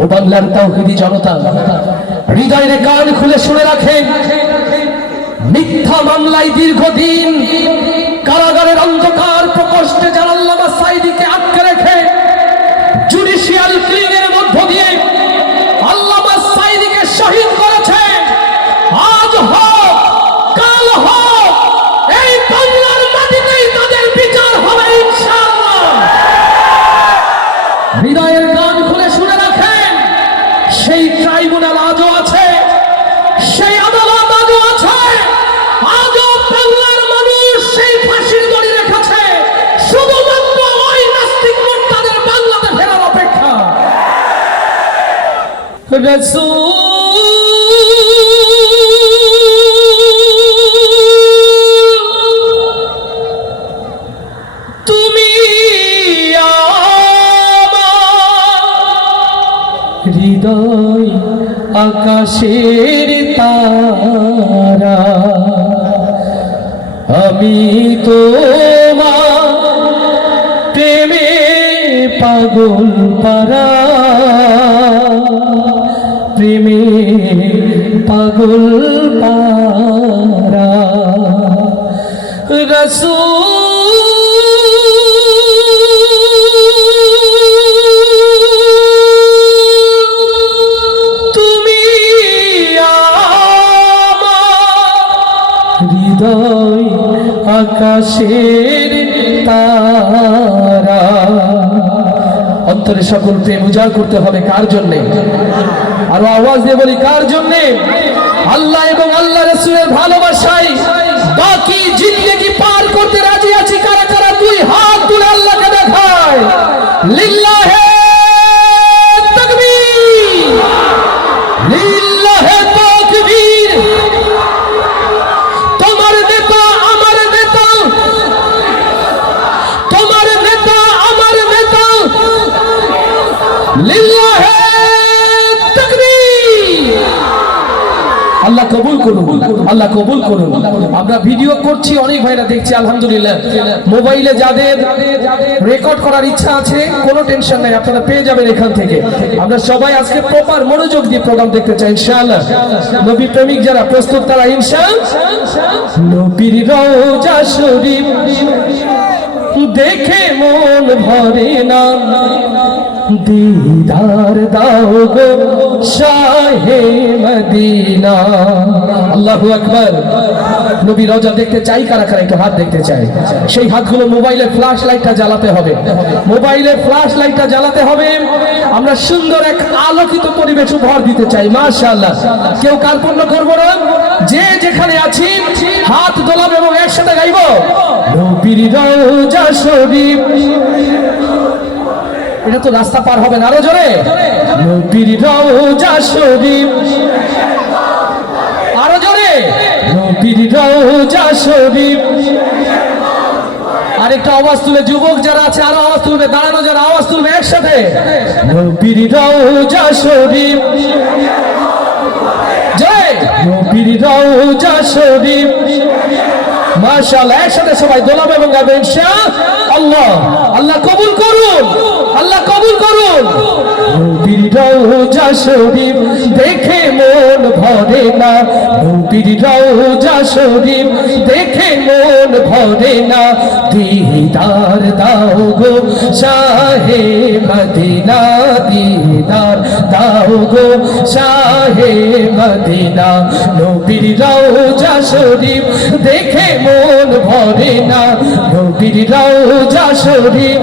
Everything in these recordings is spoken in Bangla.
ও বাংলার তাওহীদি জনতা, হৃদয়ের কান খুলে শুনে রাখেন, মিথ্যা মামলায় দীর্ঘদিন কারাগারের অন্ধকার প্রকোষ্ঠে যারা আল্লামা সাঈদীকে আটকে রেখে জুডিশিয়াল ক্লিনের মধ্য দিয়ে আল্লামা সাঈদীকে শহীদ করেছে, আজ হোক কাল হোক এই বাংলার মাটিতেই তাদের বিচার হবে ইনশাআল্লাহ। হৃদয়ের কান খুলে শুনে রাখেন, সেই ট্রাইব্যুনাল আজও আছে, সেই আদালত আজও আছে, আজও বাংলার মানুষ সেই ফাঁসির দড়ি রেখেছে, শুধুমাত্র ওই নাস্তিক মুরতাদের বাংলাতে ফেরার অপেক্ষা। তুমি হৃদয় আকাশের তারা, আমি তোমার প্রেমে পাগল পারা, প্রেমে পাগল পারা। রাসূল হৃদয় আকাশের তারা। অন্তরে সকল প্রেম উজাড় করতে হবে কার জন্যে? আরো আওয়াজ দিয়ে বলি, কার জন্যে? আল্লাহ এবং আল্লাহ রাসূলের ভালোবাসায় বাকি জিন্দেগি পার করতে রাজি আছি কারা কারা? দুই হাত তুলে আল্লাহকে দেখায়। লিল্লাহে তাকবীর, লিল্লাহে তাকবীর। তোমার নেতা আমার নেতা, তোমার নেতা আমার নেতা, লিল্লাহে তাকবীর। আল্লাহ কবুল করুন, আল্লাহ কবুল করুন। আমরা ভিডিও করছি, অনেক ভাইরা দেখছি আলহামদুলিল্লাহ। মোবাইলে যাদের রেকর্ড করার ইচ্ছা আছে কোনো টেনশন নাই, আপনারা পেয়ে যাবেন এখান থেকে। আমরা সবাই আজকে প্রপার মনোযোগ দিয়ে প্রোগ্রাম দেখতে চাই ইনশাআল্লাহ। নবী প্রেমিক যারা প্রস্তুত তারা ইনশাআল্লাহ। নবীর রওজা শরীফ দেখে মন ভরে না, দিদার দাও গো শাহে মদিনা। আল্লাহু আকবার। নবী রওজা দেখতে চাই কারা কারা? একটু হাত দেখতে চাই। সেই হাতগুলো মোবাইলের ফ্ল্যাশ লাইটটা জ্বালাতে হবে, মোবাইলের ফ্ল্যাশ লাইটটা জ্বালাতে হবে। আমরা সুন্দর এক আলোকিত পরিবেশ উপহার দিতে চাই মাশাআল্লাহ। কেউ কার্পণ্য করবো না, যে যেখানে আছি হাত দোলাবো এবং একসাথে গাইবো নবীর রওজা শরীফ। এটা তো রাস্তা পার হবে না, আরো জোরে। নবীর রওজা শরীফ, আরো জোরে। নবীর রওজা শরীফ। আরেকটা আওয়াজ তুলে, যুবক যারা আছে আরো আওয়াজ তুলবে, দাঁড়ানো যারা আওয়াজ তুলবে একসাথে। নবীর রওজা শরীফ, জয় নবীর রওজা শরীফ। মাশাআল্লাহ, একসাথে সবাই দোলাবে এবং গাবে ইনশাআল্লাহ। আল্লাহ কবুল করুন, আল্লাহ কবুল করুন। নবীর রওজা শরীফ দেখে মন ভরে না, নবীর রওজা শরীফ দেখে মন ভরে না, দিদার দাও গো শাহে মদিনা, দিদার দাও গো শাহে মদিনা। নবীর রওজা শরীফ দেখে মন ভরে না, নবীর রওজা শরীফ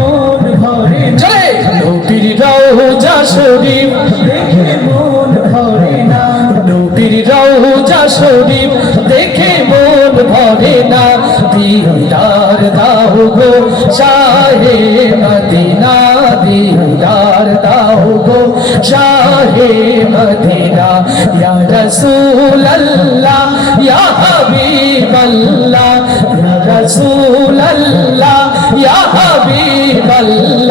মন ভরে না, নবীর রওজা শরীফ দেখে মন ভরে না, নবীর রওজা শরীফ দেখে মন ভরে না, দিদার দাও গো শাহে মদিনা, দিদার দাও গো শাহে মদিনা। ইয়া রাসূলুল্লাহ ইয়া হাবিবাল্লাহ, ইয়া রাসূলুল্লাহ ইয়া হাবিবাল্লাহ,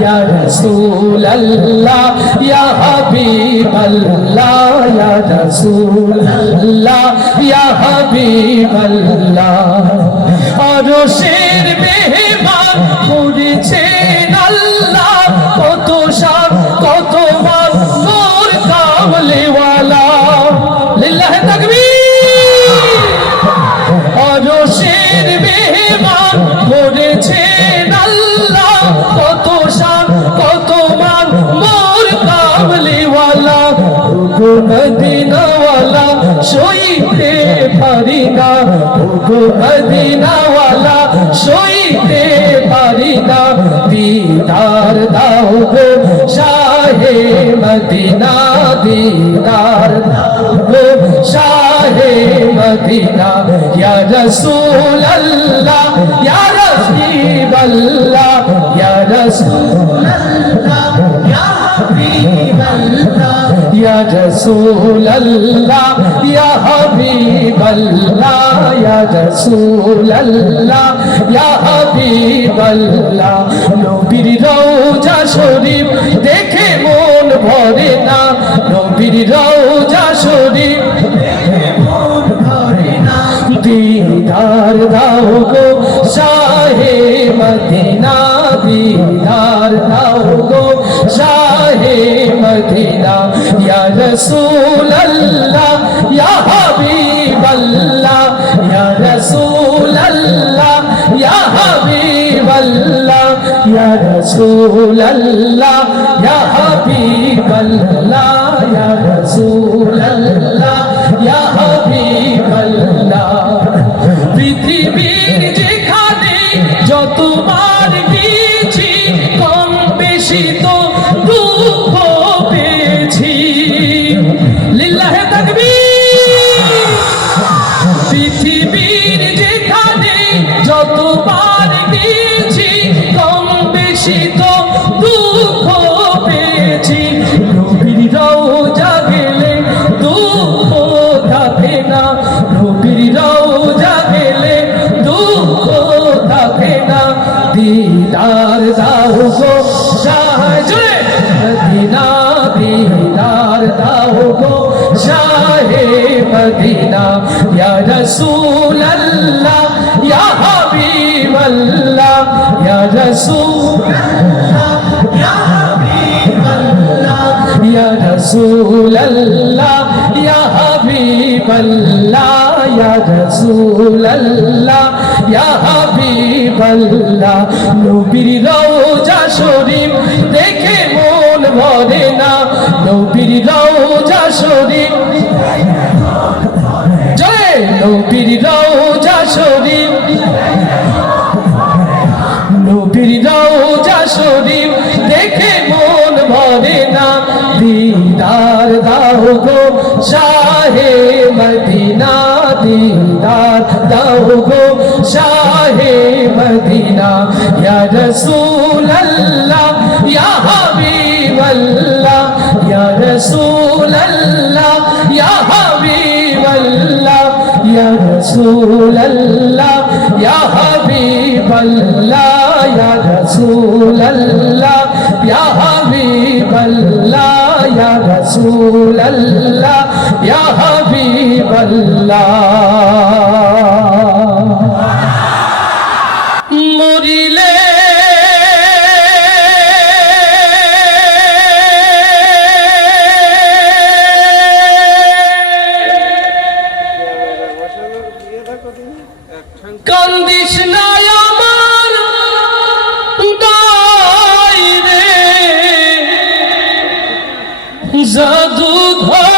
ইয়া রাসূলুল্লাহ ইয়া হাবিবাল্লাহ, ইয়া রাসূলুল্লাহ ইয়া হাবিবাল্লাহ। আরশের মেহমান করেছেন আল্লাহ, কত শান কত মদিনা ওয়ালা সইতে পারি না, ওগো মদিনা ওয়ালা সইতে পারি না, দিদার দাও গো শাহে মদিনা, দিদার দাও গো শাহে মদিনা, ইয়া রাসূল আল্লাহ ইয়া হাবিব আল্লাহ, ইয়া রাসূল আল্লাহ ইয়া হাবিব আল্লাহ, ইয়া রাসূল আল্লাহ ইয়া হাবিব আল্লাহ, ইয়া রাসূল আল্লাহ ইয়া হাবিব আল্লাহ। নবীর রওজা শরীফ দেখে মন ভরে না, নবীর রওজা শরীফ দেখে মন ভরে না, দিদার দাও গো শাহে মদিনা, দিদার দাও গো শাহে মদিনা, ইয়া রাসূল আল্লাহ ইয়া হাবিব আল্লাহ, ইয়া রাসূল আল্লাহ ইয়া হাবিব আল্লাহ, ইয়া রাসূল আল্লাহ ইয়া হাবিব আল্লাহ, ইয়া রাসূল আল্লাহ ইয়া হাবিব আল্লাহ। পৃথিবীর যেখানে যতবার গেছি কম বেশি তো দুঃখ পেয়েছি, লিল্লাহে তাকবীর। পৃথিবীর যেখানে যতবার গেছি কম বেশি তো দুঃখ পেয়েছি, নবীর রওজা গেলে দুঃখ থাকে না, নবীর রওজা গেলে দুঃখ থাকে না, দিদার দাও গো শাহে মদিনা, দিদার দাও গো শাহে মদিনা, ইয়া রাসূল আল্লাহ ইয়া হাবিব আল্লাহ, ইয়া রাসূল আল্লাহ ইয়া হাবিব আল্লাহ, ইয়া রাসূল আল্লাহ ইয়া হাবিব আল্লাহ, ইয়া রাসূল আল্লাহ ইয়া হাবিব আল্লাহ। নবীর রওজা শরীফ দেখে মন ভরে না, নবীর রওজা শরীফ জয়, নবীর রওজা শরীফ, নবীর রওজা শরীফ দেখে মন ভরে না, দিদার দাও গো শাহে মদিনা, দিদার দাও গো শাহে মদিনা, ইয়া রাসূল আল্লাহ ইয়া হাবিব আল্লাহ, ইয়া রাসূল আল্লাহ ইয়া হাবিব আল্লাহ, ইয়া রাসূল আল্লাহ ইয়া হাবিব আল্লাহ, ইয়া রাসূল আল্লাহ ইয়া হাবিব আল্লাহ, ইয়া রাসূল আল্লাহ ইয়া হাবিব আল্লাহ। মরিলে কান্দিস না আমার দাই রে, জাদুধর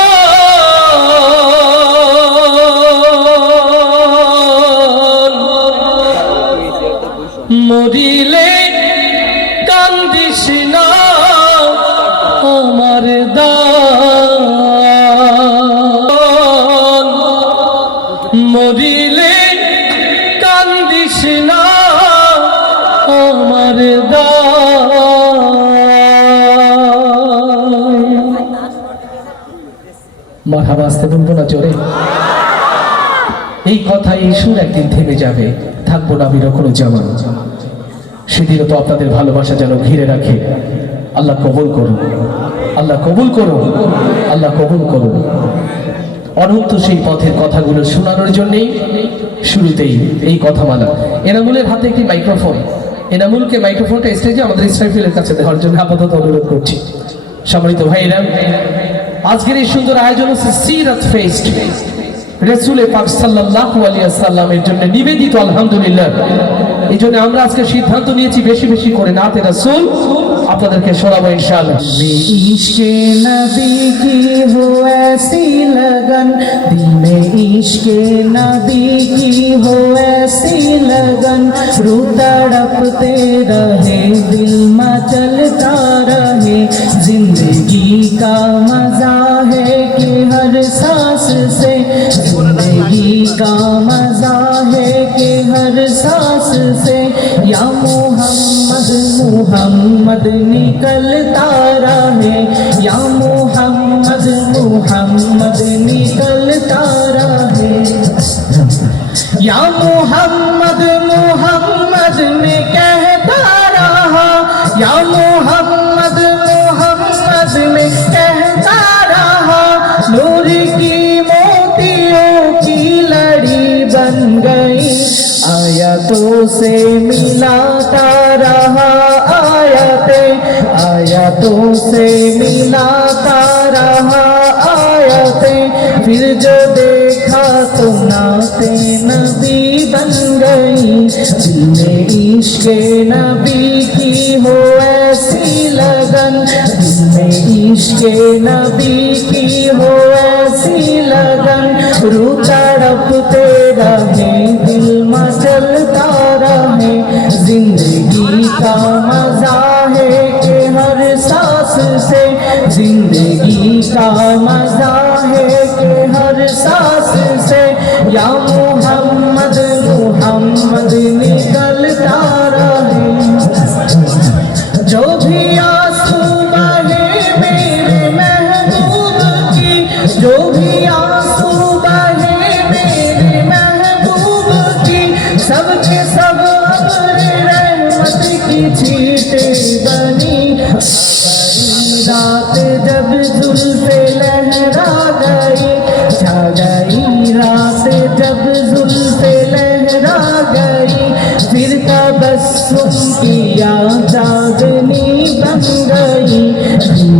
মরিলে কান্দিস না আমার দান, মরিলে কান্দিস না আমার দান। মারহাবা আসতে বলবো না জোরে, এই কথা এই সুর একদিন থেমে যাবে, থাকবো না আমি কোনো জামান, সেদিনও তো আপনাদের ভালোবাসা যেন ঘিরে রাখে। আল্লাহ কবুল করুন, আল্লাহ কবুল করুন, আল্লাহ কবুল করুন। অনন্ত সেই পথের কথাগুলো শোনানোর জন্যেই শুরুতেই এই কথামালা। এনামুলের হাতে একটি মাইক্রোফোন, এনামুলকে মাইক্রোফোনটা স্টেজে আমাদের ইসরাফিলের কাছে দেওয়ার জন্য আপাতত অনুরোধ করছি। সম্মানিত ভাইরা, আজকের এই সুন্দর আয়োজন হচ্ছে সিরাত ফেস্ট। রাসূল পাক সাল্লাল্লাহু আলাইহি ওয়াসাল্লামের জন্য নিবেদিত। আলহামদুলিল্লাহ, এই জন্য আমরা আজকে সিদ্ধান্ত নিয়েছি বেশি বেশি করে নাতে রাসূল আপনাদেরকে শোনাবো ইনশাআল্লাহ। इश्क़े नबी की हो ऐसी लगन, दिल में इश्क़े नबी की हो ऐसी लगन, रू तड़पते रहे दिल मचलता रहे, जिंदगी का मजा है कि हर सांस से, जिंदगी का मजा है कि हर सांस से, या मोहम्मद मोहम्मद निकलता रहे, या मोहम्मद मोहम्मद निकलता रहे, या मोहम्मद मोहम्मद में कहता रहा, या मोहम्मद मोहम्मद में कहता रहा, नूर की मोतियों की लड़ी बन गई, आयतों से मिलाता रहा, आयतों से मिलाता रहा आयतें, फिर जो देखा तो नाते नबी बन गई, दिल में इश्क़े नबी की हो ऐसी लगन, दिल में इश्क़े नबी की हो ऐसी लगन, रू तड़पते रहे दिल मचलता रहे, जिंदगी का मजा है कि हर सांस से, जिंदगी का मजा है कि हर सांस से, या मोहम्मद मोहम्मद निकलता रहे, जो भी आंसू बहे मेरे महबूब की, जो भी आंसू बहे मेरे महबूब की, सबके सब रहमत की छींटे बनी, रात जब जुल्फे लहरा गई, छा गई रात जब जुल्फे लहरा गई, फिर तबस्सुम किया चांदनी बन गई, दिल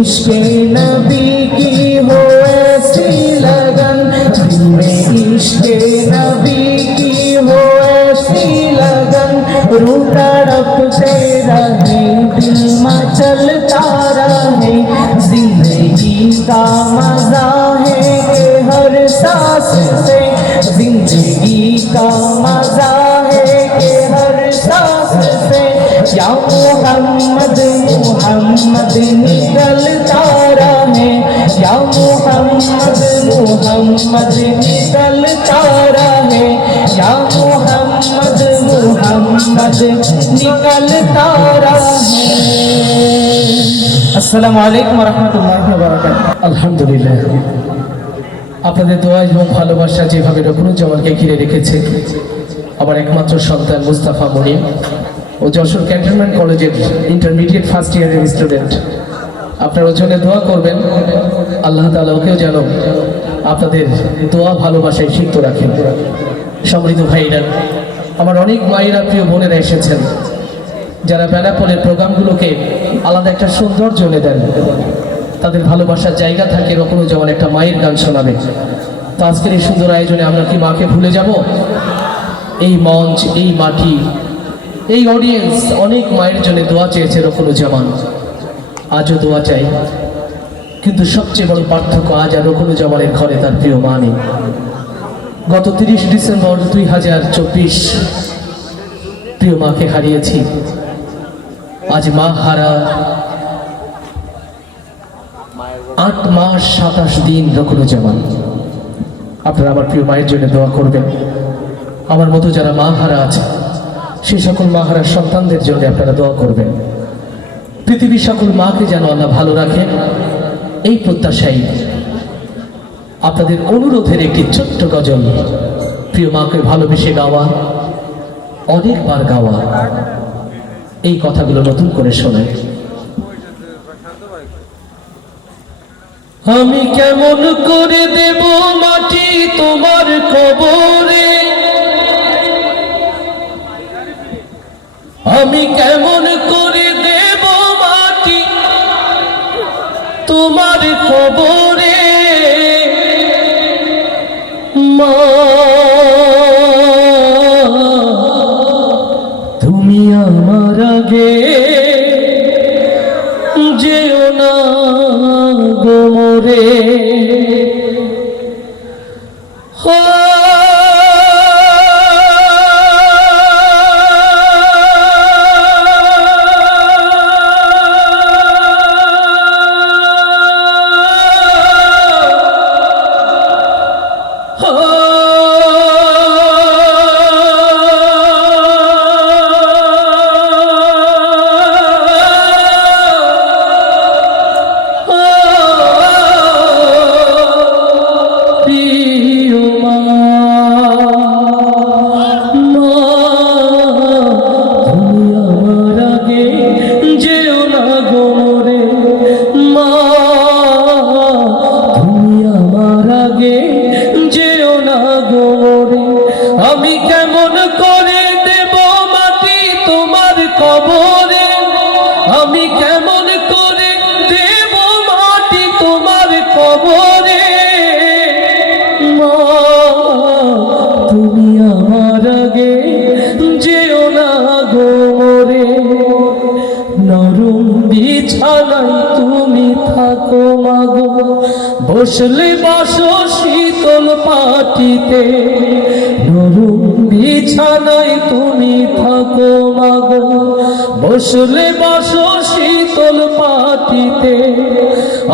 इश्क़े नबी की हो ऐसी लगन, दिल इश्क़े नबी की हो ऐसी लगन, रू तड़पते रहे दिल मचलता रहे, जिंदगी का मजा है कि हर सांस से, जिंदगी का मजा है कि हर सांस से, या मोहम्मद मोहम्मद निकलता रहे, या मोहम्मद मोहम्मद निकलता रहे, या मोहम्मद मोहम्मद निकलता रहे। अस्सलामु अलैकुम ওয়া রাহমাতুল্লাহি ওয়া বারাকাতুহু। আলহামদুলিল্লাহ, আপনাদের দোয়া এবং ভালোবাসা যেভাবে রকুনুজ্জামানকে ঘিরে রেখেছে, আমার একমাত্র সন্তান মুস্তাফা মনির ও যশোর ক্যান্টনমেন্ট কলেজের ইন্টারমিডিয়েট ফার্স্ট ইয়ারের স্টুডেন্ট, আপনার ওর জন্য দোয়া করবেন। আল্লাহ তাআলা ওকেও যেন আপনাদের দোয়া ভালোবাসায় সিক্ত রাখেন। সমৃদ্ধ ভাইরা, আমার অনেক মায়েরা প্রিয় বোনেরা এসেছেন, যারা বেনাপোলের প্রোগ্রামগুলোকে আলাদা একটা সৌন্দর্য এনে দেন, তাদের ভালোবাসার জায়গা থাকে রকুনুজ্জামান একটা মায়ের গান শোনাবে। তো আজকের এই সুন্দর আয়োজনে আমরা কি মাকে ভুলে যাব? এই মঞ্চ, এই মাটি, এই অডিয়েন্স অনেক মায়ের জন্য দোয়া চেয়েছে রকুনুজ্জামান, আজও দোয়া চাই, কিন্তু সবচেয়ে বড় পার্থক্য আজ আর রকুনুজ্জামানের ঘরে তার প্রিয় মা নেই। গত 30 ডিসেম্বর 2024 প্রিয় মাকে হারিয়েছি। আজ মা হারা 8 মাস 27 দিন রকুনুজ্জামান। আপনারা আমার প্রিয় মায়ের জন্য দোয়া করবেন। আমার মতো যারা মা হারা আছে, সেই সকল মা হারা সন্তানদের জন্য আপনারা দোয়া করবেন। পৃথিবীর সকল মাকে যেন আল্লাহ ভালো রাখেন, এই প্রত্যাশাই আপনাদের অনুরোধের একটি ছোট্ট গজল, প্রিয় মাকে ভালোবেসে গাওয়া, অনেকবার গাওয়া, এই কথাগুলো নতুন করে শোনায়। আমি কেমন করে দেব মাটি তোমার কবরে, আমি কেমন করে দেব মাটি তোমার কবরে, যেও না গো মোরে আমি কেমন করে দেব মাটি তোমার কবরে আমি কেমন করে দেব মাটি তোমার কবরে মা তুমি আমার আগে যেও না গো মোরে নরম বিছানায় তুমি থাকো মাগো বসলে বসো শীতল পাটিতে নরম বিছানায় তুমি থাকো মাগো বসলে বসো শীতল পাটিতে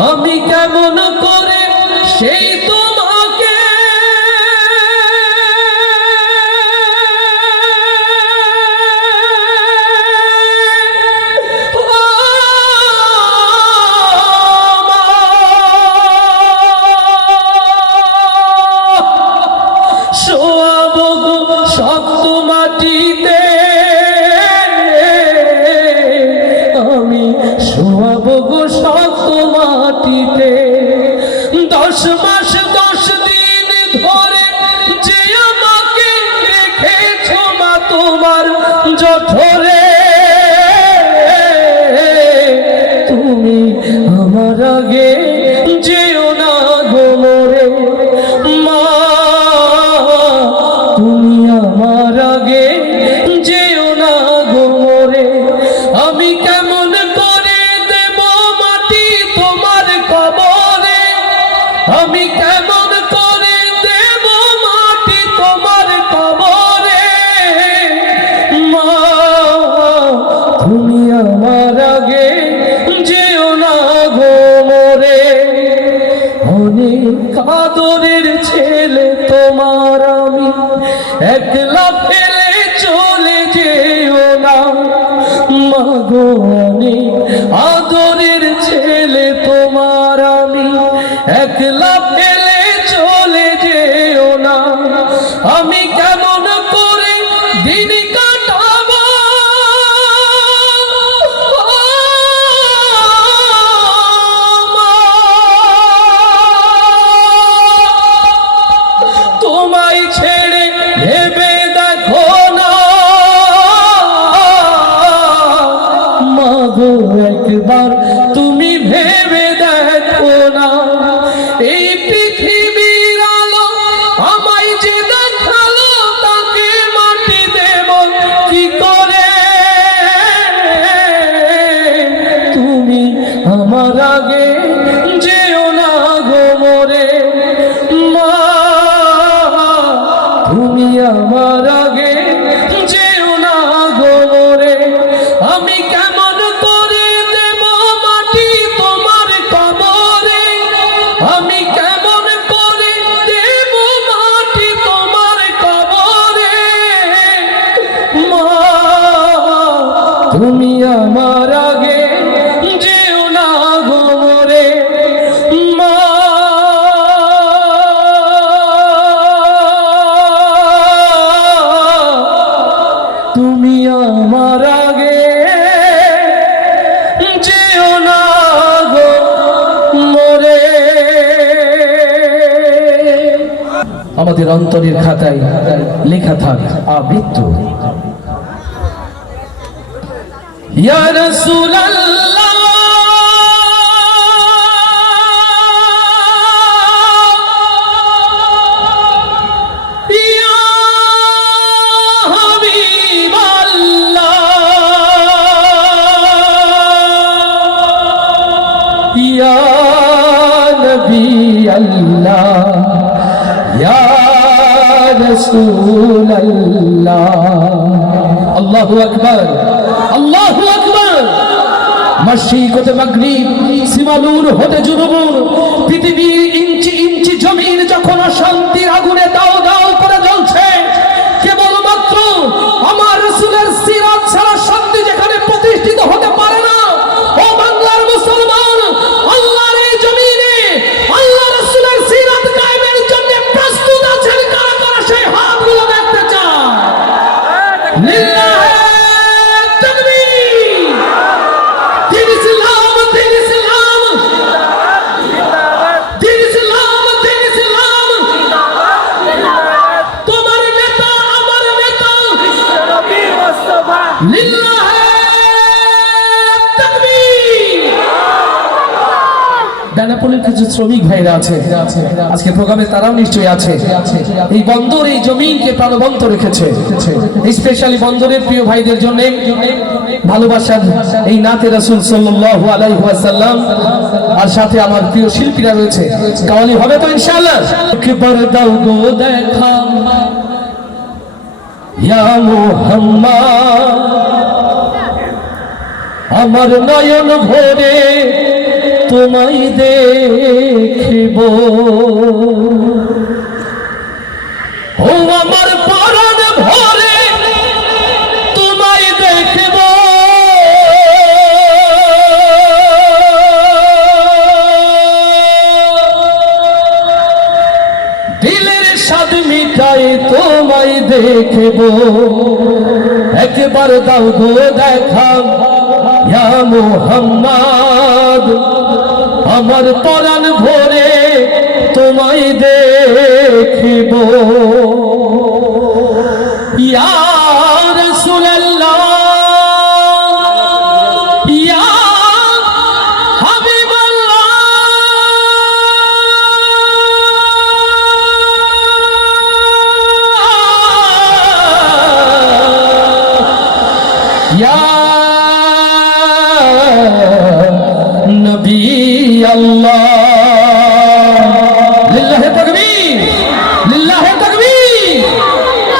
আমি কেমন করে সেই তোমাকে শক্ত মাটিতে আমি শোয়াবো গো শক্ত মাটিতে 10 মাস 10 দিন ধরে যে আমাকে রেখেছো মা তোমার জঠরে তুমি আমার আগে যেও না গো মোরে মা তুমি আমার আগে যেও না গো মোরে আমি কেমন করে দেব মাটি তোমার কবরে আমি কেমন করে দেব মাটি তোমার কবরে মা তুমি আমার আগে যেও না গো মোরে অনেক আদরের ছেলে তোমার আমি একলা ফেলে চলে যেও না মাগো অনেক আদরের ছেলে তোমার আমি একলা ফেলে চলে যেও না আমি কেমন করে দিন কাটাবো তোমায় ছেড়ে ভেবে দেখো না মাগো একবার তুমি ভেবে দেখো না এই পৃথিবীর আলো আমায় যে দেখালো তাকে মাটি দেব কি করে তুমি আমার আগে যেও না গো মোরে মা তুমি আমার আগে যেও না গো মোরে আমি কেমন করে দেব মাটি তোমার কবরে আমি কেমন করে দেব মাটি তোমার কবরে মা তুমি আমার আগে যেও না গো মোরে মা তুমি আমার আগে যেও না গো মোরে আমাদের অন্তরের খাতায় লেখা থাক আবৃত্তি ইয়া রাসূলুল্লাহ ইয়া নবী আল্লাহ, ইয়া রাসূল আল্লাহ। আল্লাহু আকবার, আল্লাহু আকবার। মশরিক হতে মাগরিব, সিমালুর হতে জুনুবুর, পৃথিবীর ইঞ্চি ইঞ্চি জমিন যখন অশান্তির আগুনে দাও দাও করে জ্বলছে, কেবলমাত্র আমার রাসূলের সিরাত ছাড়া শান্তি যেখানে প্রতিষ্ঠিত হতে পারে না, ও বাংলার মুসলমান, আল্লাহর এই জমিনে আল্লাহ রাসূলের সিরাত কায়েমের জন্য প্রস্তুত আছেন কারা কারা, সেই হাতগুলো দেখতে চায়। লিল্লাহি তাকবীর। দিন ইসলাম, দিন ইসলাম, দিন ইসলাম, দিন ইসলাম। তোমার নেতা আমার নেতা, লিল্লাহি তাকবীর। দানাপুরের কিছু শ্রমিক ভাইরা আছে আজকে প্রোগ্রামে, তারাও নিশ্চয়ই আছে। এই বন্দর এই জমিনকে প্রাণবন্ত রেখেছে। স্পেশালি বন্দরের প্রিয় ভাইদের জন্য ভালোবাসার এই নাতে রাসূল সাল্লাল্লাহু আলাইহি ওয়াসাল্লাম, আর সাথে আমার প্রিয় শিল্পীরা রয়েছে। কাওয়ালি হবে তো ইনশাআল্লাহ। একবার দাও গো দেখা ইয়া মুহাম্মদ, আমার নয়ন ভরে তোমায় দেখিব, ও আমার পরাণ ভরে তোমায় দেখিব, দিলের স্বাদ মিটাই তোমায় দেখিব। একবার দাও গো দেখা ইয়া মুহাম্মদ, আমার পরাণ ভরে তোমায় দেখিব। ইয়া রাসূলুল্লাহ, ইয়া হাবিবাল্লাহ, ইয়া নবী আল্লাহ। লিল্লাহি তাকবীর, লিল্লাহি তাকবীর।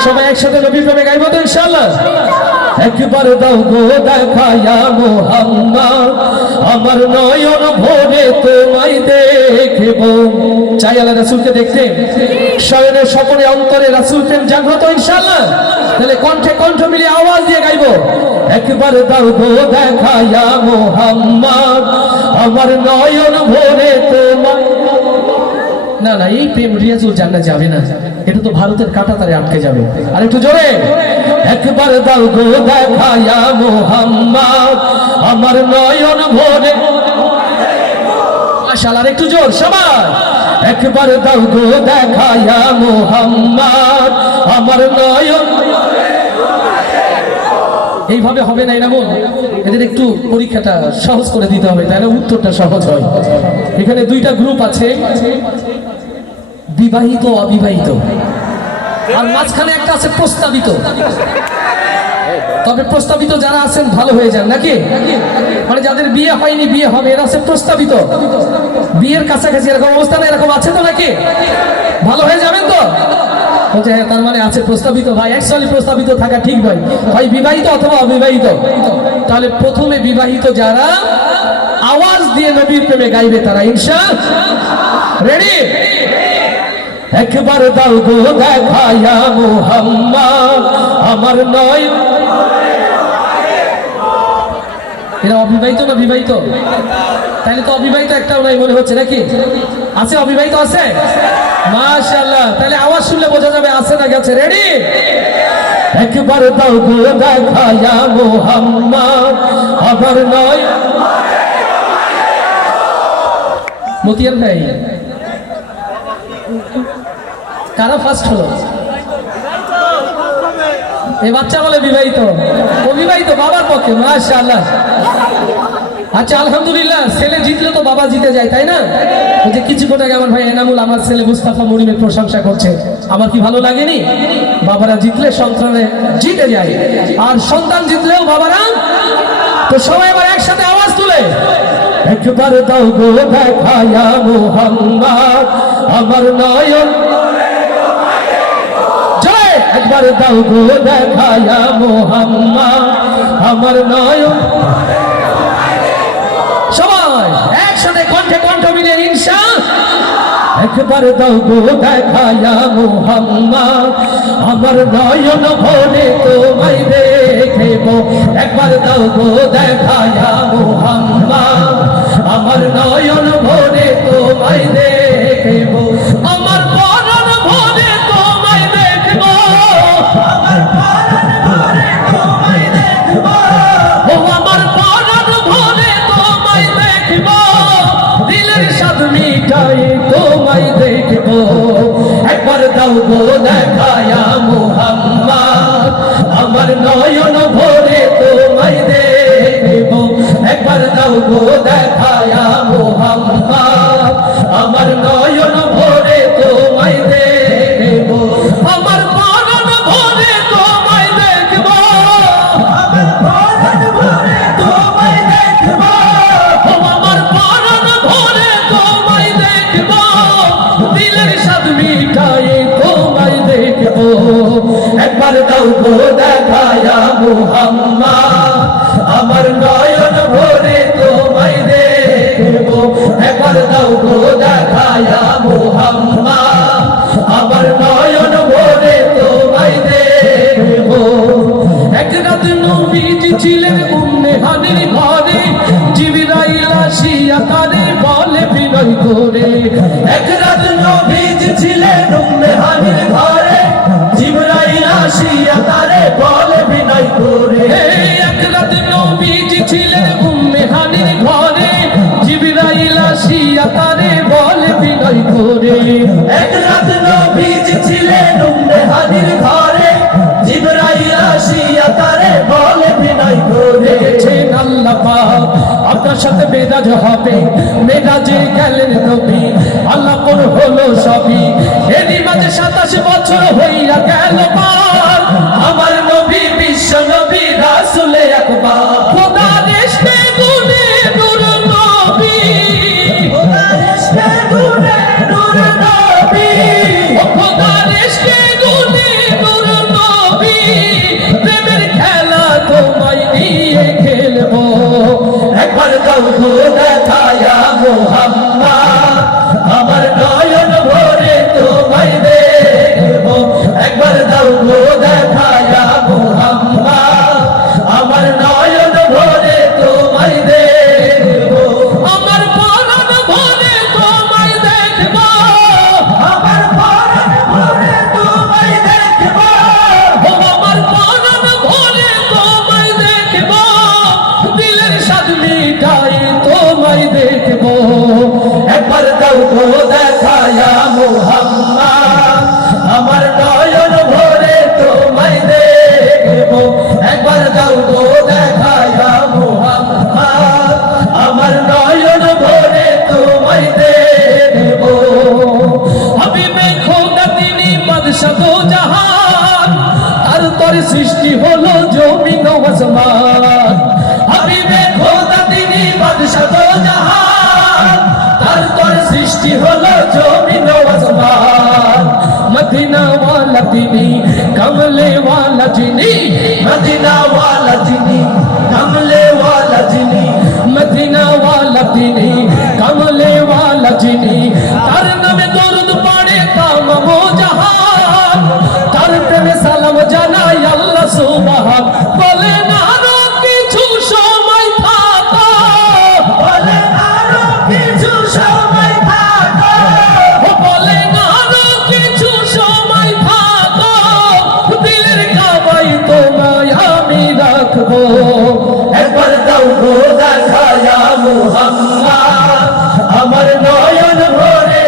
সবাই একসাথে নবী প্রেমে গাইবো তো ইনশাআল্লাহ। একবার দাও গো দেখা ইয়া মুহাম্মদ, আমার নয়ন ভরে তোমায় দেখিব। চাই আল্লাহ রাসূলকে দেখতে, শয়নে স্বপনে অন্তরে রাসূল প্রেম জাগ্রত ইনশাআল্লাহ। তাহলে কণ্ঠে কণ্ঠ মিলিয়ে আওয়াজ দিয়ে গাইবো। একবার দাও গো দেখা ইয়া মুহাম্মদ, আমার নয়ন ভরে তোমায়। না না, এই প্রেম রিয়াজুল জান্নাত যাবে না, এটা তো ভারতের কাঁটাতারে আটকে যাবে। আর একটু জোরে, একবার দাও গো দেখা ইয়া মুহাম্মদ, আমার নয়ন ভরে। মাশাআল্লাহ, একটু জোর সবাই। একবার দাও গো দেখা ইয়া মুহাম্মদ, আমার নয়ন। এইভাবে হবে না এনামুল, এদের একটু পরীক্ষাটা সহজ করে দিতে হবে, তাহলে উত্তরটা সহজ হয়। এখানে দুইটা গ্রুপ আছে, বিবাহিত অবিবাহিত, আর মাঝখানে একটা আছে প্রস্তাবিত। তবে প্রস্তাবিত যারা আছেন ভালো হয়ে যান নাকি, মানে যাদের বিয়ে হয়নি বিয়ে হবে এরা আছে প্রস্তাবিত, বিয়ের কাছাকাছি এরকম অবস্থা না, এরকম আছে তো নাকি, ভালো হয়ে যাবেন তো। বলছে হ্যাঁ, তার মানে আছে প্রস্তাবিত। ভাই অ্যাকচুয়ালি প্রস্তাবিত থাকা ঠিক নয়, হয় বিবাহিত অথবা অবিবাহিত। তাহলে প্রথমে বিবাহিত যারা আওয়াজ দিয়ে নবীর প্রেমে গাইবে তারা ইনশাআল্লাহ। রেডি? একবার দাও গো দেখা ইয়া মুহাম্মদ, আমার নয়। এরা অবিবাহিত না বিবাহিত? তাহলে তো অবিবাহিত একটাও নাই মনে হচ্ছে নাকি, আছে অবিবাহিত আছে? মাশাআল্লাহ, তাহলে আওয়াজ শুনলে বোঝা যাবে আছে না গেছে। রেডি? একবার দাও গো দেখা ইয়া মুহাম্মদ, আমার নয়। মতিয়ার ভাই কারা ফার্স্ট হলো? এই বাচ্চা বলে বিবাহিত, অবিবাহিত বাবার পক্ষে। মাশাআল্লাহ, আচ্ছা আলহামদুলিল্লাহ। ছেলে জিতলে তো বাবা জিতে যায়, তাই না? ওই যে কিছুক্ষণ আগে আমার ভাই এনামুল আমার ছেলে মুস্তাফা মরিমের প্রশংসা করছে, আমার কি ভালো লাগেনি? বাবারা জিতলে সন্তানে জিতে যায়, আর সন্তান জিতলেও বাবারা। তো সবাই এবার একসাথে আওয়াজ তুলে একবার দাও গো দেখায়া মুহাম্মদ আমার নয়ন জয় একবার দাও গো দেখায়া মুহাম্মদ আমার নয়ন সবাই একসাথে কণ্ঠে কণ্ঠ মিলে ইনশাআল্লাহ একবার দাও গো দেখায়া মুহাম্মদ আমার নয়ন ভরে তোমায় দেখিব একবার দাও গো দেখায়া মুহাম্মদ আমার নয়ন ভরে তোমায় দেখিব আমার পরাণ ভরে তোমায় দেখিব আমার পরাণ ভরে তোমায় দেখিব ও আমার পরাণ ভরে তোমায় দেখিব দিলের স্বাদ মিটাই তোমায় দেখিব একবার দাও গো দেখায়া মুহাম্মদ আমার নয়ন ভরে তোমায় দেখিব একবার দাও গো দেখায়া মুহাম্মদ আমার নয়ন ভরে তোমায় দেখিব আমার পরাণ ভরে তোমায় দেখিব আমার পরাণ ভরে তোমায় দেখিব ও আমার পরাণ ভরে তোমায় দেখিব দিলের স্বাদ মিটাই তোমায় দেখিব একবার দাও গো দেখায়া মুহাম্মদ আমার নয়ন ভরে তোমায় দেখিব একবার দাও গো দেখায়া মুহাম্মদ আমার নয়ন ভরে তোমায় দেখিব এক রাত নবীজি ছিলেন উম্মে হানির ঘরে জিবরাইল আসিয়া তারে বলে বিনয় করে এক রাত নবীজি ছিলেন উম্মে হানির ঘরে জিবরাইল আসিয়া তারে বলে বিনয় করে এক রাত নবীজি ছিলেন উম্মে হানির ঘরে জিবরাইল আসিয়া তারে বলে বিনয় করে এক রাত নবীজি ছিলেন উম্মে হানির ঘরে জিবরাইল আসিয়া তারে বলে বিনয় করে আল্লাহ পাক আপনার সাথে মেরাজ হবে মেরাজে গেলেন নবী আল্লাহ কোন হলো সবই এরই মাঝে 27 বছর হইয়া গেল পার আমার নবী বিশ্ব নবী রাসূল আকবার খোদার ইশকে গুনে নূর নবী খোদার ইশকে গুনে নূর নবী ও খোদার ইশকে গুনে নূর নবী প্রেমের খেলা তোমায় নিয়ে খেলবো একবার দাও গো দেখায়া মুহাম্মদ আমার নয়ন ভরে তোমায় দেখিব একবার দাও গো দেখায়া মুহাম্মদ আমার নয়ন ভরে তোমায় দেখিব আমার পরাণ ভরে তোমায় দেখিব আমার পরাণ ভরে তোমায় দেখিব ও আমার পরাণ ভরে তোমায় দেখিব দিলের স্বাদ মিটাই তোমায় দেখিব একবার দাও গো দেখায়া মুহাম্মদ আমার নয়ন ভরে তোমায় দেখিব একবার দাও গো দেখায়া মুহাম্মদ আমার নয়ন ভরে তোমায় দেখিব হাবিবে খোদা তিনি বাদশা দো জাহান তার তরে সৃষ্টি হলো জমিন ও আসমান হাবিবে খোদা তিনি বাদশা দো জাহান তার তরে সৃষ্টি হলো জমিন ও আসমান মদিনা ওয়ালা তিনি কমলে ওয়ালা যিনি মদিনা ওয়ালা যিনি কমলে ওয়ালা যিনি মদিনা ওয়ালা তিনি কমলে ওয়ালা যিনি তার নামে দরুদ পড়ে তামাম জাহান তার প্রেমে সালাম জানাই আল্লাহ সুবহান বলে না আরো কিছু সময় থাকো বলে আরো কিছু সময় থাকো বলে না আরো কিছু সময় থাকো দিলের কাবাই তোমায় আমি রাখবো একবার দাও গো দেখায়া মুহাম্মদ আমার নয়ন ভরে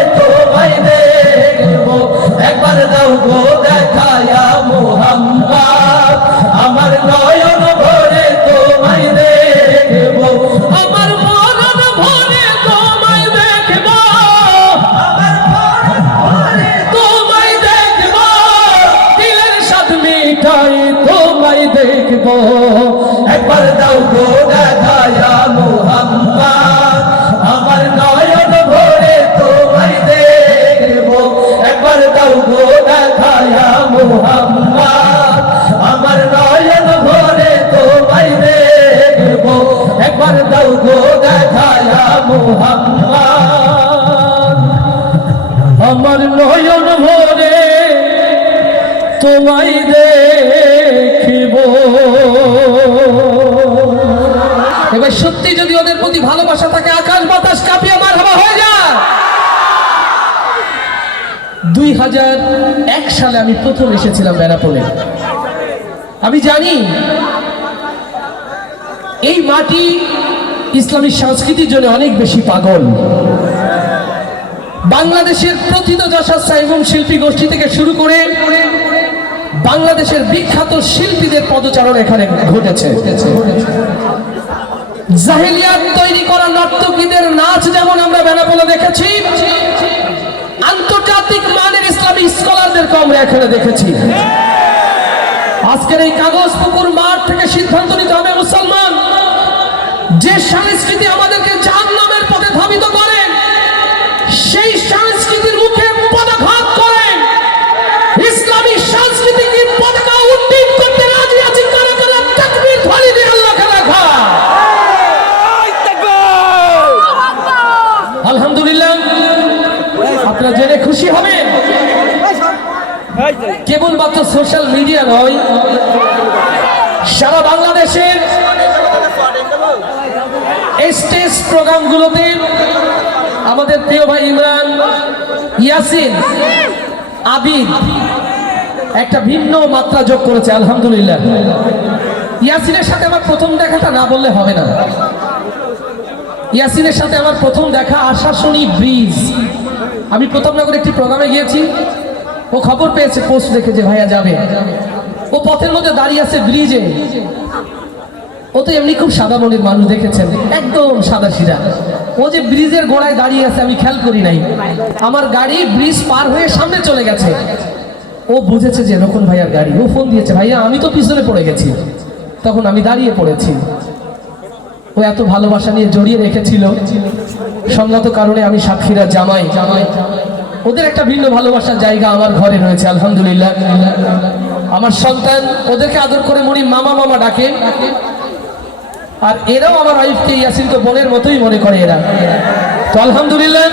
আমার নয়ন ভরে তোমায় দেখিব। এবার সত্যি যদি ওদের প্রতি ভালোবাসা থাকে, আকাশ বাতাস কাঁপিয়ে মারহাবা হয়ে যায়। 2001 সালে আমি প্রথম এসেছিলাম বেনাপোলে। আমি জানি এই মাটি ইসলামী সংস্কৃতির জন্য অনেক বেশি পাগল। বাংলাদেশের প্রথিতযশা এবং শিল্পী গোষ্ঠী থেকে শুরু করে বাংলাদেশের বিখ্যাত শিল্পীদের পদচারণ এখানে ঘটেছে। জাহেলিয়াত তৈরি করা নর্তকীদের নাচ যেমন আমরা বেনাপোলে দেখেছি, আন্তর্জাতিক মানের ইসলামী স্কলারদেরকে আমরা এখানে দেখেছি। আজকের এই কাগজ পুকুর মাঠ থেকে সিদ্ধান্ত নিতে হবে মুসলমান, যে সংস্কৃতি আমাদেরকে জাহান্নামের পথে ধাবিত করে, সেই সংস্কৃতির মুখে পদাঘাত করে ইসলামী সংস্কৃতিকে পতাকা উড্ডীন করতে রাজি আছি। কারা কারা তাকবীর ধ্বনি দিয়ে আল্লাহকে রাখা। আলহামদুলিল্লাহ, আপনারা জেনে খুশি হবেন, কেবলমাত্র সোশ্যাল মিডিয়া নয়, সারা বাংলাদেশের স্টেজ প্রোগ্রামগুলোতে আমাদের প্রিয় ভাই ইমরান, ইয়াসিন, আবিদ একটা ভিন্ন মাত্রা যোগ করেছে। আলহামদুলিল্লাহ, ইয়াসিনের সাথে আমার প্রথম দেখাটা না বললে হবে না। ইয়াসিনের সাথে আমার প্রথম দেখা আশাশুনি ব্রিজ। আমি প্রতাপনগরে একটি প্রোগ্রামে গিয়েছি, ও খবর পেয়েছে, পোস্ট দেখে যে ভাইয়া যাবে। ও পথের মধ্যে দাঁড়িয়ে আছে ব্রিজে। ও তো এমনি খুব সাদা মনের মানুষ, দেখেছেন, একদম সাদা সিধা। ও যে ব্রিজের গোড়ায় দাঁড়িয়ে আছে আমি খেয়াল করি নাই। আমার গাড়ি ব্রিজ পার হয়ে সামনে চলে গেছে। ও বুঝেছে যে রকম ভাইয়ার গাড়ি। ও ফোন দিয়েছে, ভাইয়া আমি তো পিছনে পড়ে গেছি। তখন আমি দাঁড়িয়ে পড়েছি। ও এত ভালোবাসা নিয়ে জড়িয়ে রেখেছিল, সংগত কারণে আমি সাক্ষীরা জামাই। ওদের একটা ভিন্ন ভালোবাসার জায়গা আমার ঘরে রয়েছে। আলহামদুলিল্লাহ, আমার সন্তান ওদেরকে আদর করে মনি মামা মামা ডাকে, আর এরাও আমার ওয়াইফকে ইয়াসিনকে বোনের মতোই মনে করে এরা। তো আলহামদুলিল্লাহ,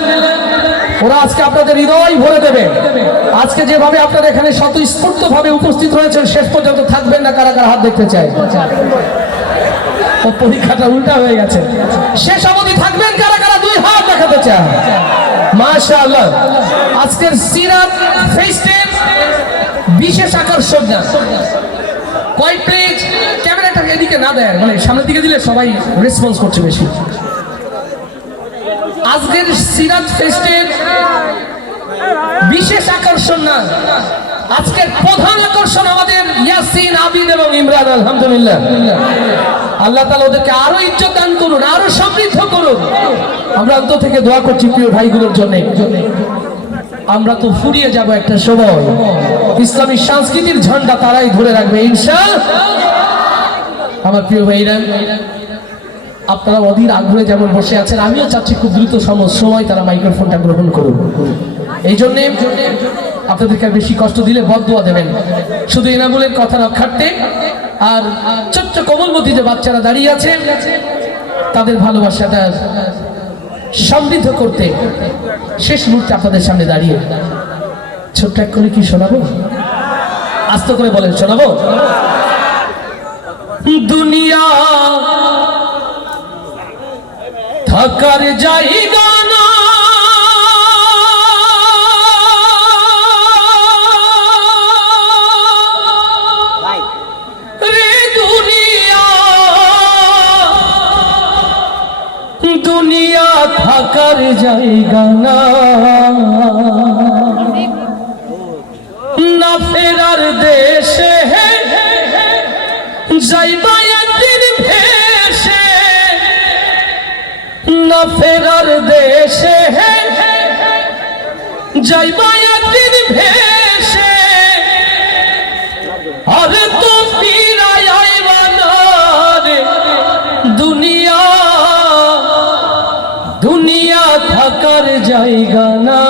ওরা আজকে আপনাদের হৃদয় ভরে দেবে। আজকে যেভাবে আপনারা এখানে স্বতঃস্ফূর্তভাবে উপস্থিত রয়েছেন, শেষ পর্যন্ত থাকবেন না। কারা কারা হাত দেখতে চায়? ও পরীক্ষাটা উল্টা হয়ে গেছে। শেষ অবধি থাকবেন কারা কারা? 2 হাত দেখাতে চায়। মাশাআল্লাহ, আজকের সিরাত ফেস্টের বিশেষ আকর্ষণ না কয় প্লিজ ক্যামেরাটা এদিকে না দেয়, মানে সামনের দিকে দিলে সবাই রেসপন্স করছে বেশি। আজকের সিরাত ফেস্টের বিশেষ আকর্ষণ না, আজকের প্রধান আকর্ষণ আমাদের ইয়াসিন, আবিদ এবং ইমরান। আলহামদুলিল্লাহ, আল্লাহ তাআলা ওদেরকে আরো ইজ্জত দান করুন, আরো সমৃদ্ধ করুন। আমরা অন্তর থেকে দোয়া করছি প্রিয় ভাইগুলোর জন্য। আমরা তো ফুরিয়ে যাব একটা সময়, ইসলামী সংস্কৃতির ঝান্ডা তারাই ধরে রাখবে ইনশাআল্লাহ। আমার প্রিয় ভাইরা, আপনারা অধীর আগ্রহে যেমন বসে আছেন, আমিও চাচ্ছি খুব দ্রুত সময় তারা মাইক্রোফোনটা গ্রহণ করুন। এই জন্য আপনাদেরকে বেশি কষ্ট দিলে বদদুয়া দেবেন। শুধু এনামুলের কথা রক্ষার্থে আর ছোট্ট কোমলমতি যে বাচ্চারা দাঁড়িয়ে আছে, তাদের ভালোবাসাটা সমৃদ্ধ করতে শেষ মুহূর্তে আপনাদের সামনে দাঁড়িয়ে ছোট্ট এক করে কি শোনাবো? আস্তে করে বলেন, শোনাবো? দুনিয়া থাকার জায়গা না, রে দুনিয়া, দুনিয়া থাকার জায়গা না, না ফেরার দেশে যাইবা একদিন ভেসে, না ফেরার দেশে যাইবা একদিন ভেসে, আরে তো ফিরাই আইবা না রে দুনিয়া, দুনিয়া থাকার জায়গা না।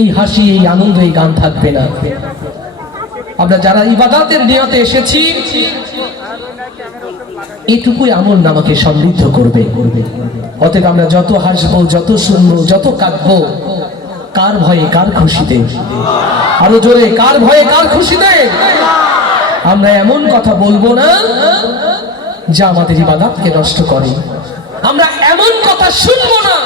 এই হাসি, এই আনন্দ, এই গান থাকবে না। আমরা যারা ইবাদতের নিয়তে এসেছি, এটুকুই আমল নামাকে সমৃদ্ধ করবে। অতএব আমরা যত হাসবো, যত শুনবো, যত কাঁদবো, কার ভয়ে কার খুশিতে, আরো জোরে, কার ভয়ে কার খুশিতে আমরা এমন কথা বলবো না যা আমাদের ইবাদতকে নষ্ট করে। আমরা এমন কথা শুনবো না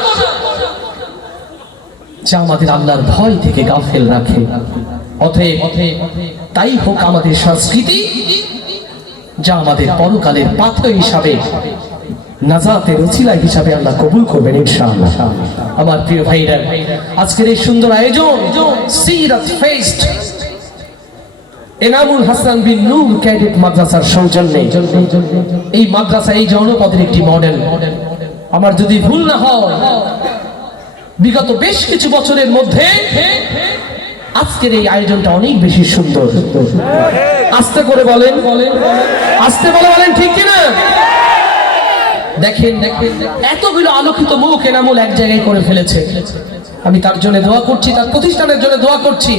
যা আমাদের আল্লাহর ভয় থেকে গাফেল রাখে। অতএব তাই হোক আমাদের সংস্কৃতি, যা আমাদের পরকালের পাথর হিসাবে, নাজাতের ওসিলা হিসাবে আল্লাহ কবুল করবেন ইনশাআল্লাহ। আমার প্রিয় ভাইরা, আজকের এই সুন্দর আয়োজন সিরাত ফেস্ট এনামুল হাসান বিন নূর ক্যাডেট মাদ্রাসার সৌজন্যে, এই মাদ্রাসা এই জনপদের একটি মডেল। আমার যদি ভুল না হয়, বিগত বেশ কিছু বছরের মধ্যে আজকের এই আয়োজনটা অনেক বেশি সুন্দর। আস্তে করে বলেন, আস্তে বলেন, ঠিক কিনা? দেখেন এতগুলো আলোকিত মুখ এনামুল এক জায়গায় করে ফেলেছে। আমি তার জন্য দোয়া করছি, তার প্রতিষ্ঠানের জন্য দোয়া করছি।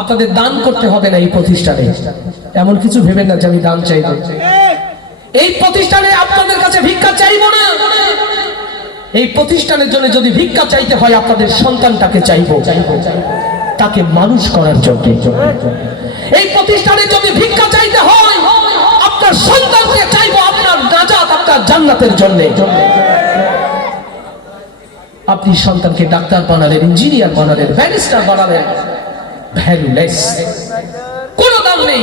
আপনাদের দান করতে হবে না এই প্রতিষ্ঠানে, এমন কিছু ভেবেন না যে আমি দান চাইব। এই প্রতিষ্ঠানে আপনাদের কাছে ভিক্ষা চাইব না। এই প্রতিষ্ঠানের জন্য যদি ভিক্ষা চাইতে হয়, আপনাদের সন্তানটাকে চাইব, তাকে মানুষ করার জন্য। এই প্রতিষ্ঠানে যদি ভিক্ষা চাইতে হয়, আপনার সন্তানকে চাইব, আপনার নাজাত, আপনার জান্নাতের জন্য। আপনি সন্তানকে ডাক্তার বানালেন, ইঞ্জিনিয়ার বানালেন, ব্যারিস্টার বানালেন, ভ্যালুলেস, কোনো দাম নেই।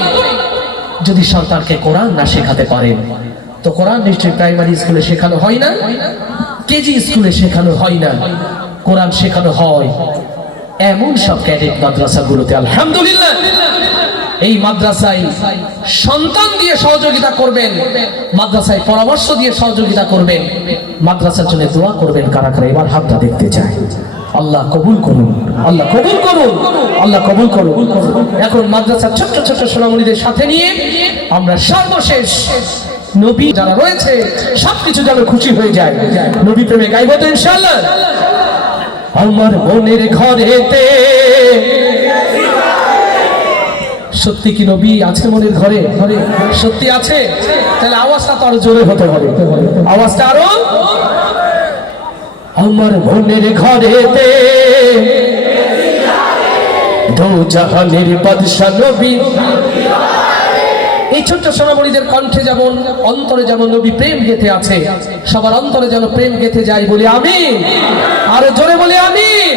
যদি সন্তানকে কোরআন না শেখাতে পারেন, তো কোরআন নিশ্চয়ই প্রাইমারি স্কুলে শেখানো হয় না, কেজি স্কুলে শেখানো হয় না, কোরআন শেখানো হয় এমন সব ক্যাডেট মাদ্রাসাগুলোতে। আলহামদুলিল্লাহ, এই মাদ্রাসায় সন্তান দিয়ে সহযোগিতা করবেন, মাদ্রাসায় পরামর্শ দিয়ে সহযোগিতা করবেন, মাদ্রাসার জন্য দোয়া করবেন। কারা কারা এবার হাতটা দেখতে চায়? আল্লাহ কবুল করুন, আল্লাহ কবুল করুন, আল্লাহ কবুল করুন। এখন মাদ্রাসার ছোট্ট ছোট্ট সোনামণিদের সাথে নিয়ে আমরা সর্বশেষ নবী যারা রয়েছে সবকিছু যেন খুশি হয়ে যায়, নবী প্রেমে গাইব তো ইনশাআল্লাহ। আমার মনের ঘরেতে সত্যি কি নবী আছে? মনের ঘরে সত্যি আছে? তাহলে আওয়াজটা তো আরো জোরে হতে হবে, আওয়াজটা আরো। আমার মনের ঘরেতে দো জাহানের বাদশা নবী। এই ছোট্ট সোনামণিদের কণ্ঠে যেমন, অন্তরে যেমন নবী প্রেম গেথে আছে, সবার অন্তরে যেন প্রেম গেথে যায়। বলি আমিন, আরো জোরে বলি আমিন।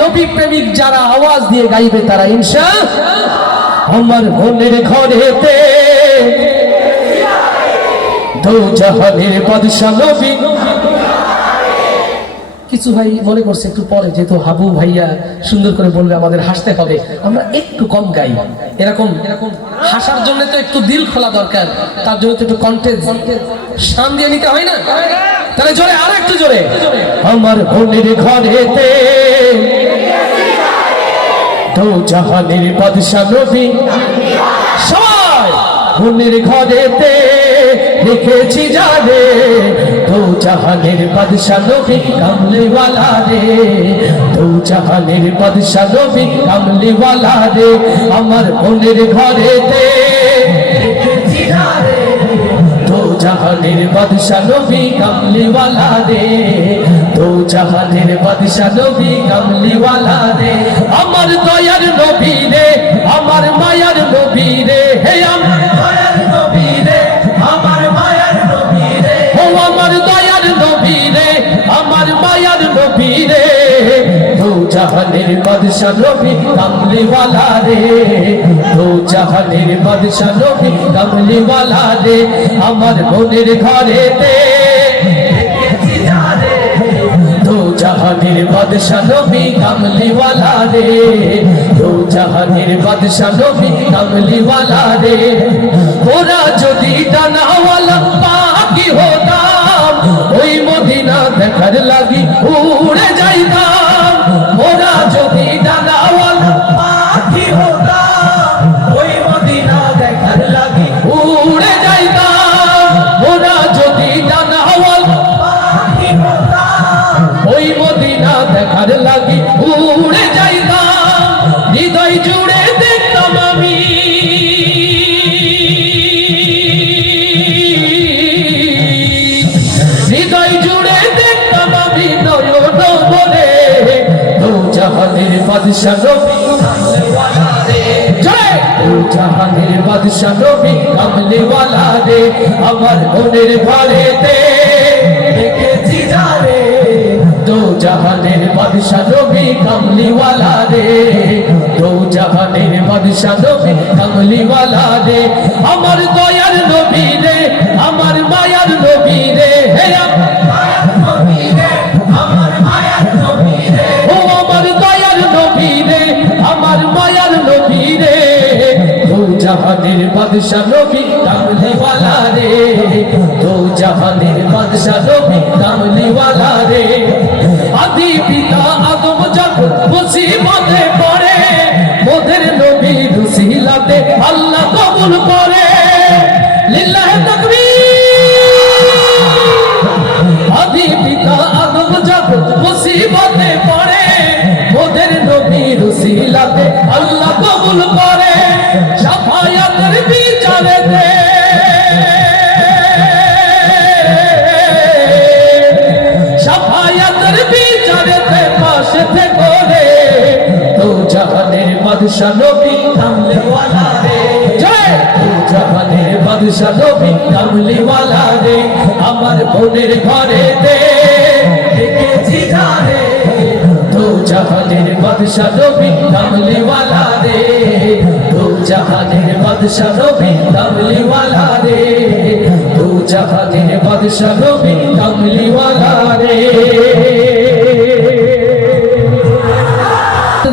নবী প্রেমিক যারা আওয়াজ দিয়ে গাইবে তারা ইনশাআল্লাহ। আমার মনের ঘরেতে দো জাহানের বাদশা নবী। কিছু ভাই মনে করছে একটু পরে, যেহেতু হাবু ভাইয়া সুন্দর করে বলবে আমাদের হাসতে হবে, আমরা একটু কম গাই। এরকম হাসার জন্য তো একটু দিল খোলা দরকার, তার জন্য তো একটু কন্টেন্ট শান দিয়ে নিতে হয় না? তাহলে জোরে, আর একটু জোরে। আমার মনের ঘরেতে দো জাহানের বাদশা নবী। সবাই মনের ঘরেতে লিখেছি যাবে দো জাহানের বাদশা নবী কামলিওয়ালা রে, দো জাহানের বাদশা নবী কামলিওয়ালা রে। আমার মনের ঘরেতে লিখেছি যাবে দো জাহানের বাদশা নবী কামলিওয়ালা রে, দো জাহানের বাদশা নবী কামলিওয়ালা রে। আমার দয়ার নবী রে, আমার মায়ার নবী রে, হে আমার দয়ার নবী রে, আমার মায়ার নবী রে, ও আমার দয়ার নবী রে, আমার মায়ার নবী রে। দো জাহানের বাদশা নবী কামলিওয়ালা রে, দো জাহানের বাদশা নবী কামলিওয়ালা রে। আমার মনের ঘরেতে দো জাহানের বাদশা নবী কামলিওয়ালা রে, দো জাহানের বাদশা নবী কামলিওয়ালা রে। ওরা যদি ডানাওয়ালা পাখি হতাম, ওই মদিনা দেখার লাগি উড়ে যাইতাম। ওরা যদি ডানাওয়ালা পাখি হতাম, ওই মদিনা দেখার লাগি উড়ে যাইতাম। ওরা যদি ডানাওয়ালা পাখি হতাম, ওই মদিনা দেখার লাগি উড়ে যাইতাম। হৃদয় জুড়ে দেখতাম আমি হৃদয় জুড়ে দেখতাম আমি নয়ন ভরে দু জাহানের বাদশা নবী কামলিওয়ালা রে জয় দু জাহানের বাদশা নবী কামলিওয়ালা রে আমার মনের ঘরেতে দেখেছি যারে দু জাহানের বাদশা নবী কামলিওয়ালা রে দু জাহানের বাদশা নবী কামলিওয়ালা রে আমার দয়ার নবী রে আমার মায়ার নবী রে হে আমার মায়ার নবী রে আমার মায়ার নবী রে ও আমার দয়ার নবী রে আমার মায়ার নবী রে দু জাহানের বাদশা নবী কামলিওয়ালা রে দু জাহানের বাদশা নবী কামলিওয়ালা রে আদি পিতা আদম যখন মুসিবতে পড়ে মোদের নবী রুসিলাতে আল্লাহ কবুল করে লিল্লাহি তাকবীর আদি পিতা আদম যখন মুসিবতে পড়ে মোদের নবী রুসিলাতে আল্লাহ কবুল করে শাফায়াতের বিচারেতে শাফায়াতের বিচারেতে পাশে থেকে রে দু জাহানের বাদশা নবী কামলিওয়ালা রে জয় দু জাহানের বাদশা নবী কামলিওয়ালা রে আমার মনের ঘরেতে দেখেছি যারে দু জাহানের বাদশা নবী কামলিওয়ালা রে দু জাহানের বাদশা নবী কামলিওয়ালা রে দু জাহানের বাদশা নবী কামলিওয়ালা রে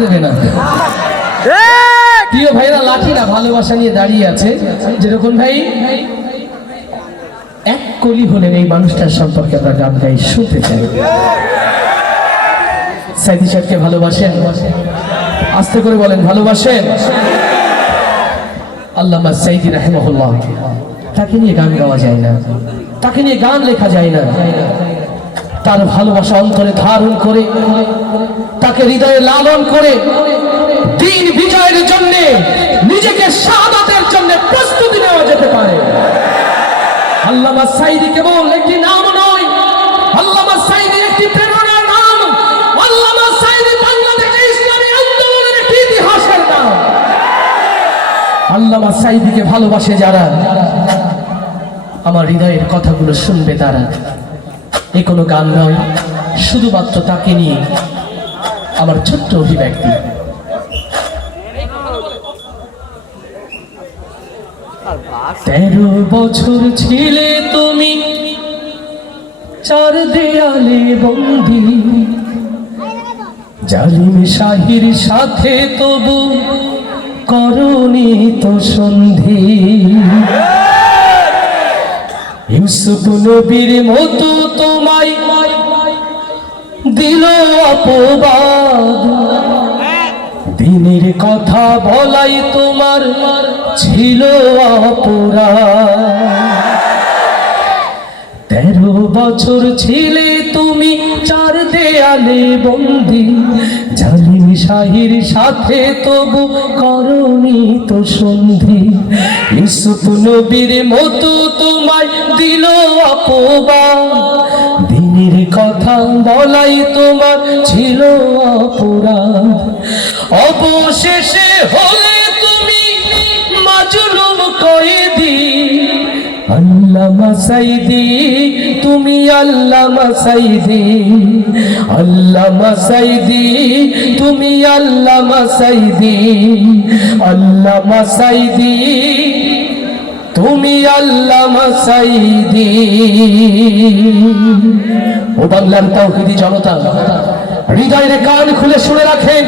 দেবে না প্রিয় ভাইরা লাঠি না ভালোবাসা নিয়ে দাঁড়িয়ে আছে যেরকম ভাই এক কলি হলেন এই মানুষটার সম্পর্কে আমরা গান গাই শুনতে চাই সাইদি সাহেবকে ভালোবাসেন আস্তে করে বলেন ভালোবাসেন আল্লামা সাইদি রাহিমাহুল্লাহ তাকে নিয়ে গান গাওয়া যায় না তাকে নিয়ে গান লেখা যায় না তার ভালোবাসা অন্তরে ধারণ করে তাকে হৃদয়ে লালন করে দিন বিজয়ের জন্য নিজেকে শাহাদাতের জন্য প্রস্তুতি নেওয়া যেতে পারে আল্লামা সাইদি কেবল একটি নাম নয় আল্লামা সাইদি একটি প্রেরণার নাম আল্লামা সাইদি বাংলাদেশের ইসলামী আন্দোলনের একটি ইতিহাসের নাম আল্লামা সাইদিকে ভালোবাসে যারা আমার হৃদয়ের কথাগুলো শুনবে তারা এ কোনো গান নয় শুধুমাত্র তাকে নিয়ে আমার ছোট্ট অভিব্যক্তি 13 বছর ছিলে তুমি চার দেয়ালে বন্দী জালিম শাহির সাথে তবু করনি তো সন্ধি ইউসুফ নবীর মতো তোমায় দিল অপবাদ দিনের কথা বলাই তোমার ছিল অপরাধ 13 বছর ছিলে তুমি চার দেয়ালে বন্দী জালিম শাহির সাথে তবু করনি তো সন্ধি ইউসুফ নবীর মতো তোমায় দিল অপবাদ দিনের কথা বলাই তোমার ছিল অপরাধ অবশেষে হলে তুমি মাজলুম কয়েদি আল্লামা সাইদি তুমি আল্লামা সাইদি আল্লামা সাইদি তুমি আল্লামা সাইদি আল্লামা সাইদি তুমি আল্লামা সাইদি ও বাংলার তাওহীদি জনতা হৃদয়ের কান খুলে শুনে রাখেন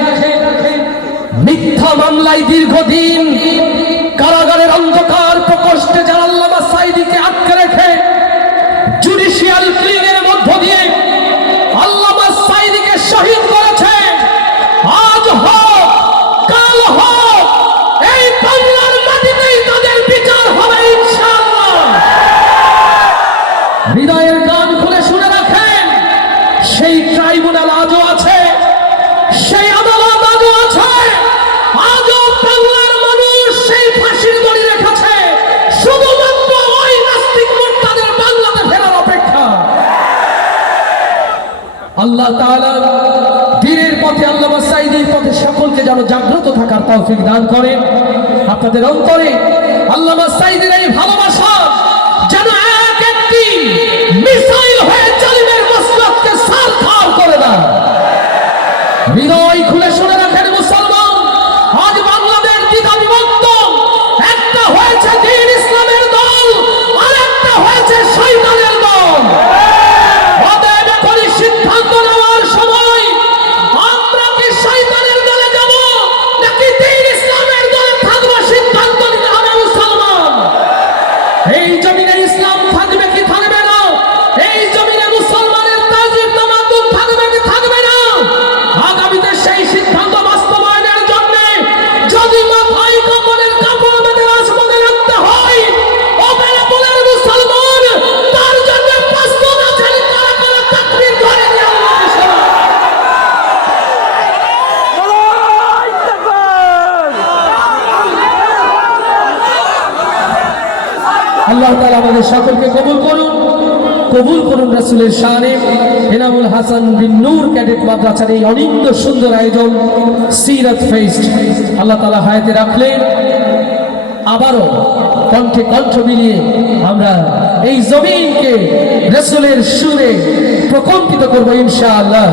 মিথ্যা মামলায় দীর্ঘদিন কারাগারের অন্ধকার প্রকোষ্ঠে যারা আল্লামা সাইদিকে আটকে রেখে জুডিশিয়াল ক্লিনের মধ্য দিয়ে আল্লামা সাইদিকে শহীদ করেছে আজ হোক কাল হোক এই বাংলার মাটিতেই তাদের বিচার হবে ইনশাআল্লাহ হৃদয়ের কান খুলে শুনে রাখেন সেই ট্রাইব্যুনাল আজও আছে সেই আদালত আজও আছে আজও বাংলার মানুষ সেই ফাঁসির দড়ি রেখেছে শুধুমাত্র ওই নাস্তিক মুরতাদের বাংলাতে ফেরার অপেক্ষা আল্লাহ তাআলা দ্বীনের পথে, আল্লামা সাঈদীর পথে সকলকে যেন জাগ্রত থাকার তৌফিক দান করেন। আপনাদের অন্তরে আল্লামা সাঈদীর এই ভালোবাসা যেন এক একটি মিসাইল হয়ে জালিমের মসনদকে ছারখার করে দেয়। হৃদয় খুলে শুনে রাখেন মুসলমান, আজ বাংলাদেশ দ্বিধা বিভক্ত। একটা হয়েছে দ্বীন ইসলামের দল, আর একটা হয়েছে শয়তানের দল। অতএব এখনই সিদ্ধান্ত নেওয়ার সময়, আমরা কি শয়তানের দলে যাব নাকি দ্বীন ইসলামের দলে থাকবো, সিদ্ধান্ত নিতে হবে মুসলমান। এই জমিনে ইসলাম থাকবে কি থাকবে না, এই জমিনে মুসলমানের তাজিব তামাদ্দুন থাকবে কি থাকবে না, আগামীতে সেই সিদ্ধান্ত বাস্তবায়নের জন্য যদি মাথায় কাপড়ের কাপড় বেঁধে রাজপথে রাখতে হয়, অবেলাপুরের মুসলমান তার জন্য প্রস্তুত আছেন। কারা কারা তাকবীর ধরে নিয়ে আল্লাহ তাআলা আমাদের সকলকে কবুল করুন, কবুল করুন রাসূলের শানে। এনামুল হাসান বিন নূর ক্যাডেট মাদ্রাসার এই অনিন্দ সুন্দর আয়োজন সিরাত ফেস্ট আল্লাহ তাআলা হায়াতে রাখলেন। আবারও কণ্ঠে কণ্ঠ মিলিয়ে আমরা এই জমিনকে রাসূলের সুরে প্রকম্পিত করব ইনশাআল্লাহ।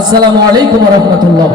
আসসালামু আলাইকুম ওয়া রাহমাতুল্লাহ।